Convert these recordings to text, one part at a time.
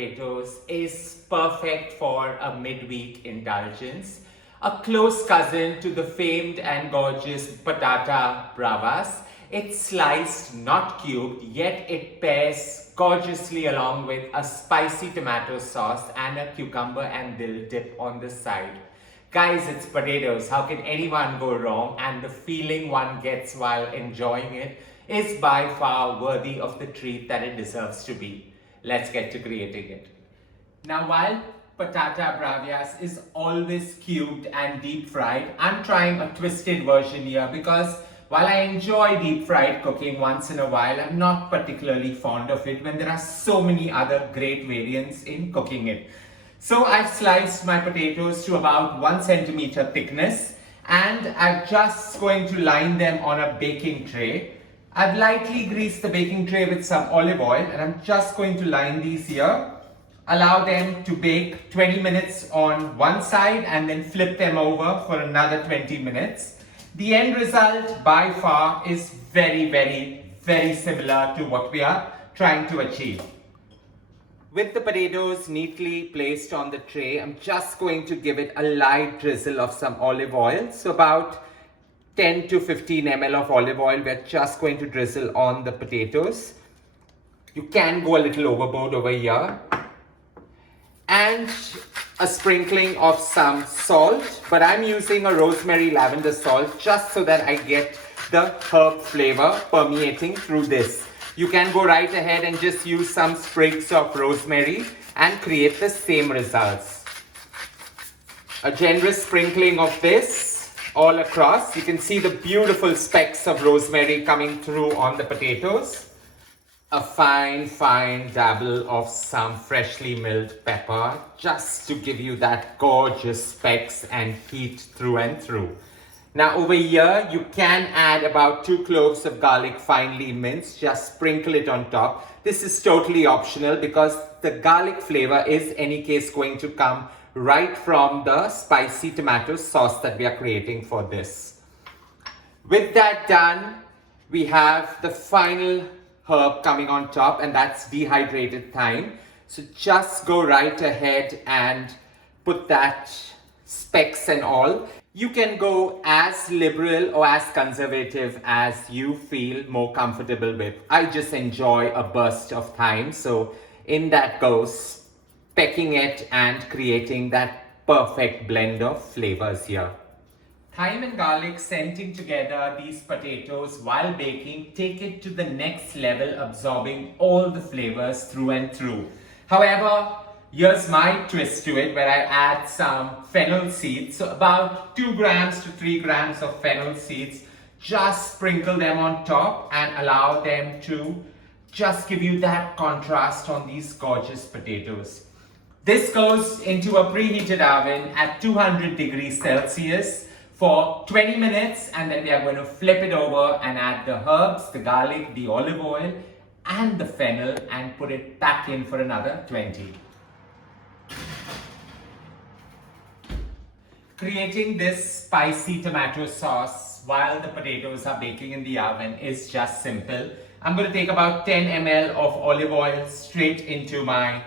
potatoes is perfect for a midweek indulgence. A close cousin to the famed and gorgeous patata bravas. It's sliced, not cubed, yet it pairs gorgeously along with a spicy tomato sauce and a cucumber and dill dip on the side. Guys, it's potatoes. How can anyone go wrong? And the feeling one gets while enjoying it is by far worthy of the treat that it deserves to be. Let's get to creating it. Now, while patata bravas is always cubed and deep fried, I'm trying a twisted version here because while I enjoy deep fried cooking once in a while, I'm not particularly fond of it when there are so many other great variants in cooking it. So I've sliced my potatoes to about 1 centimeter thickness and I'm just going to line them on a baking tray. I've lightly greased the baking tray with some olive oil and I'm just going to line these here. Allow them to bake 20 minutes on one side and then flip them over for another 20 minutes. The end result by far is very similar to what we are trying to achieve. With the potatoes neatly placed on the tray, I'm just going to give it a light drizzle of some olive oil. So about 10 to 15 ml of olive oil, we're just going to drizzle on the potatoes. You can go a little overboard over here. And a sprinkling of some salt, but I'm using a rosemary lavender salt just so that I get the herb flavor permeating through this. You can go right ahead and just use some sprigs of rosemary and create the same results. A generous sprinkling of this all across. You can see the beautiful specks of rosemary coming through on the potatoes. A fine dabble of some freshly milled pepper just to give you that gorgeous specks and heat through and through. Now over here, you can add about 2 cloves of garlic finely minced, just sprinkle it on top. This is totally optional because the garlic flavor is any case going to come right from the spicy tomato sauce that we are creating for this. With that done, we have the final herb coming on top, and that's dehydrated thyme. So just go right ahead and put that specks and all. You can go as liberal or as conservative as you feel more comfortable with. I just enjoy a burst of thyme, so in that goes pecking it and creating that perfect blend of flavors here. Thyme and garlic scenting together these potatoes while baking take it to the next level, absorbing all the flavors through and through. However, here's my twist to it where I add some fennel seeds. So about 2 grams to 3 grams of fennel seeds. Just sprinkle them on top and allow them to just give you that contrast on these gorgeous potatoes. This goes into a preheated oven at 200 degrees Celsius for 20 minutes, and then we are going to flip it over and add the herbs, the garlic, the olive oil and the fennel and put it back in for another 20. Creating this spicy tomato sauce while the potatoes are baking in the oven is just simple. I'm going to take about 10 ml of olive oil straight into my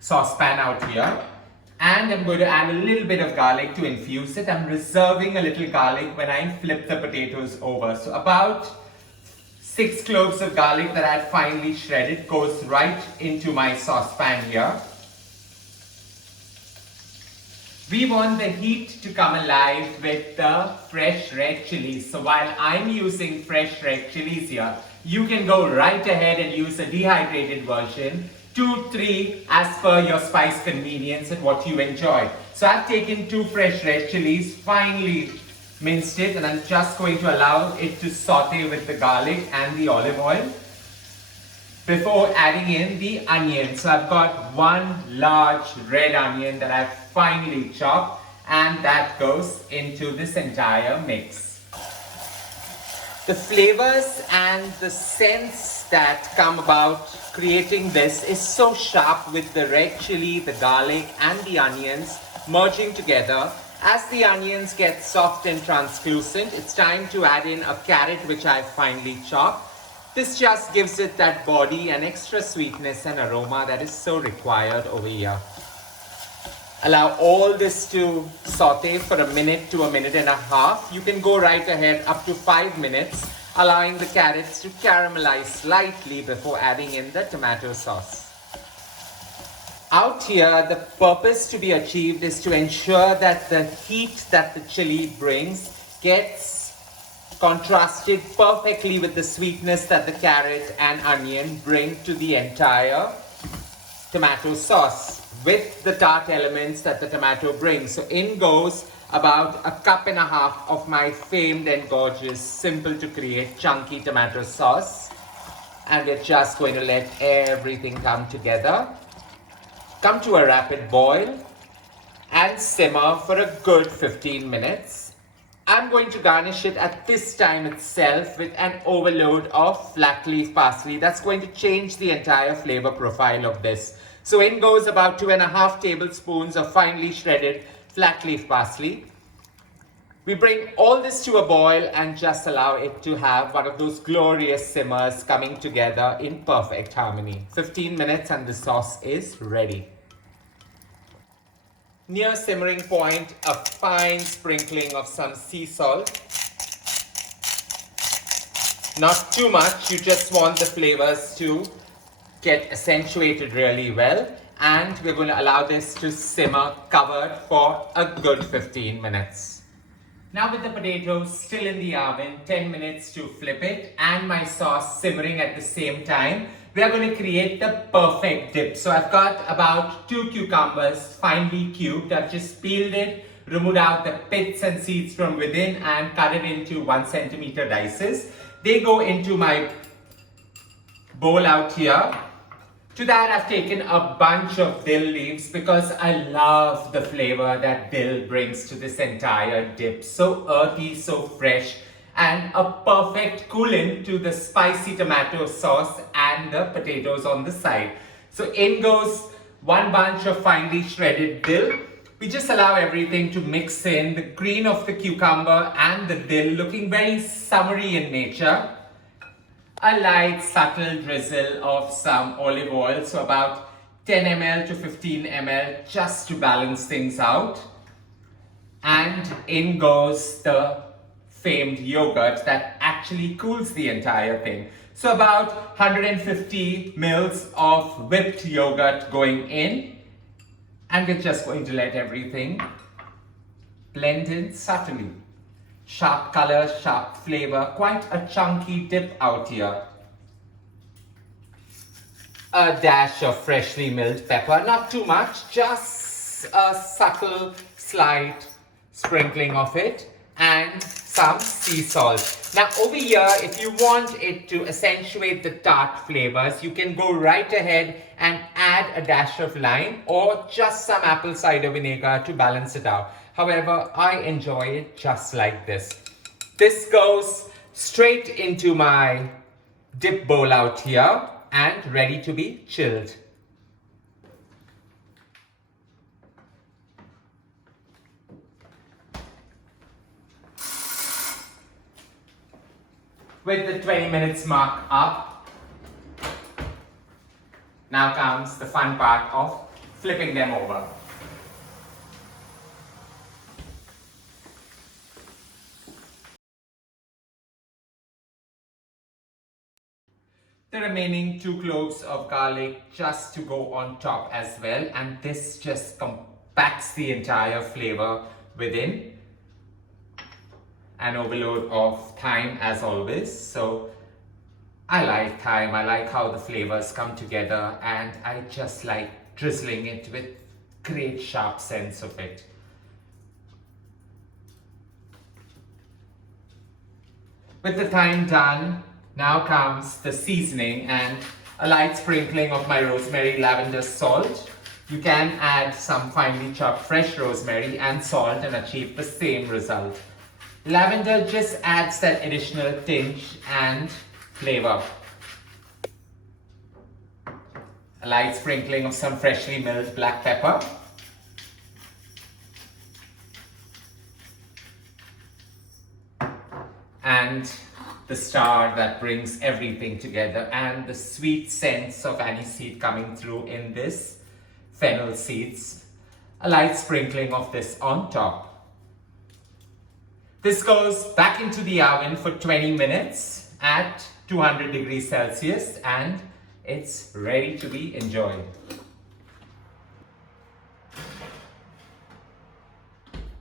saucepan out here. And I'm going to add a little bit of garlic to infuse it. I'm reserving a little garlic when I flip the potatoes over. So about 6 cloves of garlic that I've finely shredded goes right into my saucepan here. We want the heat to come alive with the fresh red chilies. So while I'm using fresh red chilies here, you can go right ahead and use a dehydrated version. 2, 3 as per your spice convenience and what you enjoy. So I've taken 2 fresh red chilies, finely minced it, and I'm just going to allow it to saute with the garlic and the olive oil before adding in the onion. So I've got 1 large red onion that I've finely chopped, and that goes into this entire mix. The flavors and the scents that come about creating this is so sharp with the red chili, the garlic and the onions merging together. As the onions get soft and translucent, it's time to add in a carrot which I've finely chopped. This just gives it that body and extra sweetness and aroma that is so required over here. Allow all this to saute for a minute to a minute and a half. You can go right ahead up to 5 minutes, allowing the carrots to caramelize slightly before adding in the tomato sauce. Out here, the purpose to be achieved is to ensure that the heat that the chili brings gets contrasted perfectly with the sweetness that the carrot and onion bring to the entire tomato sauce with the tart elements that the tomato brings. So in goes about 1.5 cups of my famed and gorgeous, simple to create, chunky tomato sauce. And we're just going to let everything come together, come to a rapid boil, and simmer for a good 15 minutes. I'm going to garnish it at this time itself with an overload of flat leaf parsley. That's going to change the entire flavor profile of this. So in goes about 2.5 tablespoons of finely shredded flat leaf parsley. We bring all this to a boil and just allow it to have one of those glorious simmers coming together in perfect harmony. 15 minutes and the sauce is ready. Near simmering point, a fine sprinkling of some sea salt. Not too much, you just want the flavors to get accentuated really well. And we're going to allow this to simmer covered for a good 15 minutes. Now with the potatoes still in the oven, 10 minutes to flip it and my sauce simmering at the same time, we are going to create the perfect dip. So I've got about 2 cucumbers finely cubed. I've just peeled it, removed out the pits and seeds from within and cut it into 1 centimeter dices. They go into my bowl out here. To that I've taken a bunch of dill leaves because I love the flavor that dill brings to this entire dip. So earthy, so fresh, and a perfect coolant to the spicy tomato sauce and the potatoes on the side. So in goes 1 bunch of finely shredded dill. We just allow everything to mix in, the green of the cucumber and the dill looking very summery in nature. A light subtle drizzle of some olive oil, so about 10 ml to 15 ml just to balance things out. And in goes the famed yogurt that actually cools the entire thing. So about 150 mils of whipped yogurt going in. And we're just going to let everything blend in subtly. Sharp color, sharp flavor, quite a chunky dip out here. A dash of freshly milled pepper, not too much, just a subtle, slight sprinkling of it, and some sea salt. Now over here, if you want it to accentuate the tart flavors, you can go right ahead and add a dash of lime or just some apple cider vinegar to balance it out. However, I enjoy it just like this. This goes straight into my dip bowl out here and ready to be chilled. With the 20 minutes mark up, now comes the fun part of flipping them over. The remaining 2 cloves of garlic just to go on top as well, and this just compacts the entire flavor within. An overload of thyme as always. So I like thyme, I like how the flavors come together, and I just like drizzling it with great sharp sense of it. With the thyme done, now comes the seasoning and a light sprinkling of my rosemary lavender salt. You can add some finely chopped fresh rosemary and salt and achieve the same result. Lavender just adds that additional tinge and flavor. A light sprinkling of some freshly milled black pepper. And the star that brings everything together, and the sweet sense of aniseed coming through in this fennel seeds. A light sprinkling of this on top. This goes back into the oven for 20 minutes at 200 degrees Celsius, and it's ready to be enjoyed.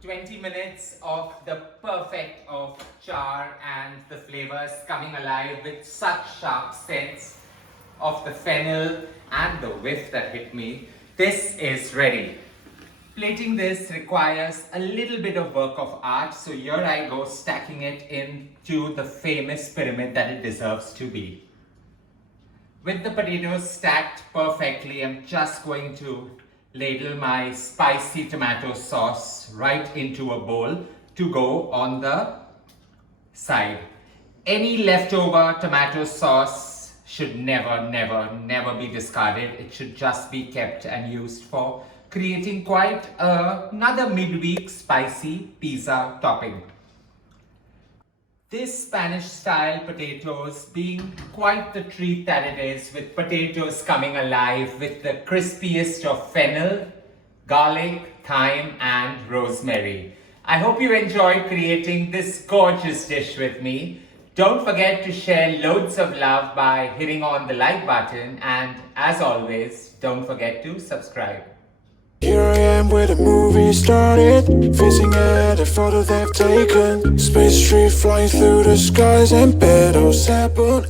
20 minutes of the perfect of char and the flavors coming alive with such sharp scents of the fennel and the whiff that hit me. This is ready. Plating this requires a little bit of work of art, so here I go stacking it into the famous pyramid that it deserves to be. With the potatoes stacked perfectly, I'm just going to ladle my spicy tomato sauce right into a bowl to go on the side. Any leftover tomato sauce should never be discarded. It should just be kept and used for creating quite another midweek spicy pizza topping. This Spanish style potatoes being quite the treat that it is, with potatoes coming alive with the crispiest of fennel, garlic, thyme and rosemary. I hope you enjoyed creating this gorgeous dish with me. Don't forget to share loads of love by hitting on the like button, and as always, don't forget to subscribe. Here I am where the movie started, facing at a photo they've taken. Space tree flying through the skies and petals happen.